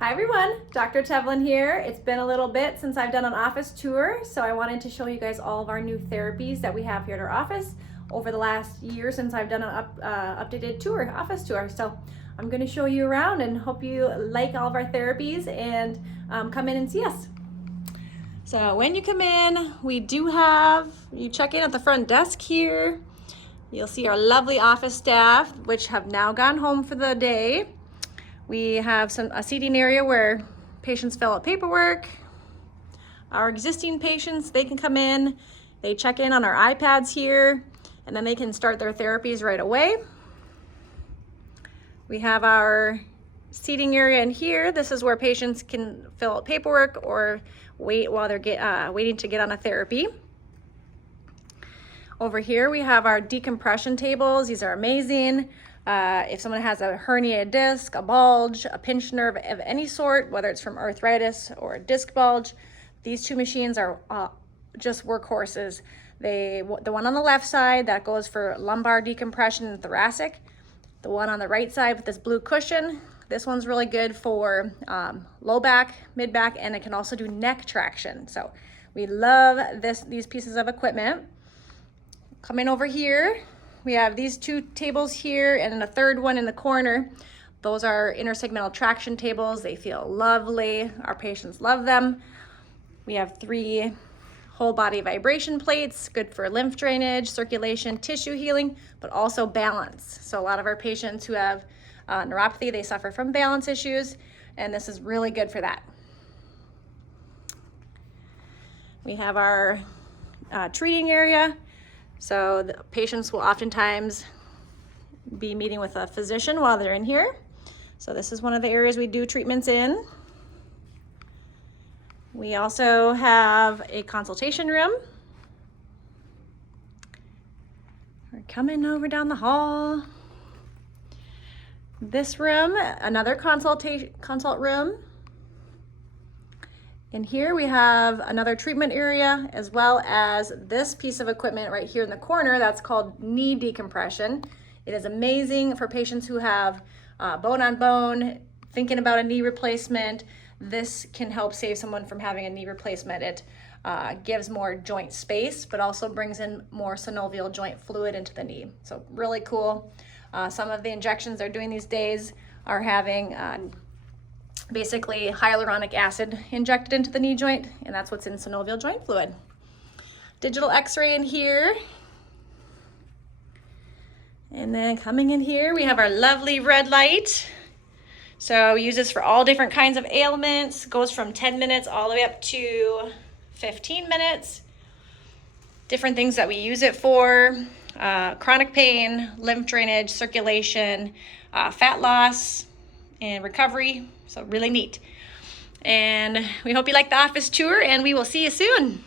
Hi everyone, Dr. Tevlin here. It's been a little bit since I've done an office tour, so I wanted to show you guys all of our new therapies that we have here at our office over the last year since I've done an updated tour, office tour. So I'm going to show you around and hope you like all of our therapies and come in and see us. So when you come in, we do have, you check in at the front desk here. You'll see our lovely office staff, which have now gone home for the day. We have a seating area where patients fill out paperwork. Our existing patients, they can come in, they check in on our iPads here, and then they can start their therapies right away. We have our seating area in here. This is where patients can fill out paperwork or wait while they're waiting to get on a therapy. Over here we have our decompression tables. These are amazing. If someone has a herniated disc, a bulge, a pinched nerve of any sort, whether it's from arthritis or a disc bulge, these two machines are just workhorses. The one on the left side, that goes for lumbar decompression and thoracic. The one on the right side with this blue cushion, this one's really good for low back, mid back, and it can also do neck traction. So we love these pieces of equipment. Coming over here, we have these two tables here and a third one in the corner. Those are intersegmental traction tables. They feel lovely. Our patients love them. We have 3 whole body vibration plates, good for lymph drainage, circulation, tissue healing, but also balance. So a lot of our patients who have neuropathy, they suffer from balance issues, and this is really good for that. We have our treating area. So the patients will oftentimes be meeting with a physician while they're in here. So this is one of the areas we do treatments in. We also have a consultation room. We're coming over down the hall. This room, another consult room. In here we have another treatment area, as well as this piece of equipment right here in the corner that's called knee decompression. It is amazing for patients who have bone on bone, thinking about a knee replacement. This can help save someone from having a knee replacement. It gives more joint space, but also brings in more synovial joint fluid into the knee. So really cool. Some of the injections they're doing these days are having basically hyaluronic acid injected into the knee joint, and that's what's in synovial joint fluid. Digital x-ray in here. And then coming in here, we have our lovely red light. So we use this for all different kinds of ailments. Goes from 10 minutes all the way up to 15 minutes. Different things that we use it for. Chronic pain, lymph drainage, circulation, fat loss, and recovery. So really neat. And we hope you like the office tour, and we will see you soon.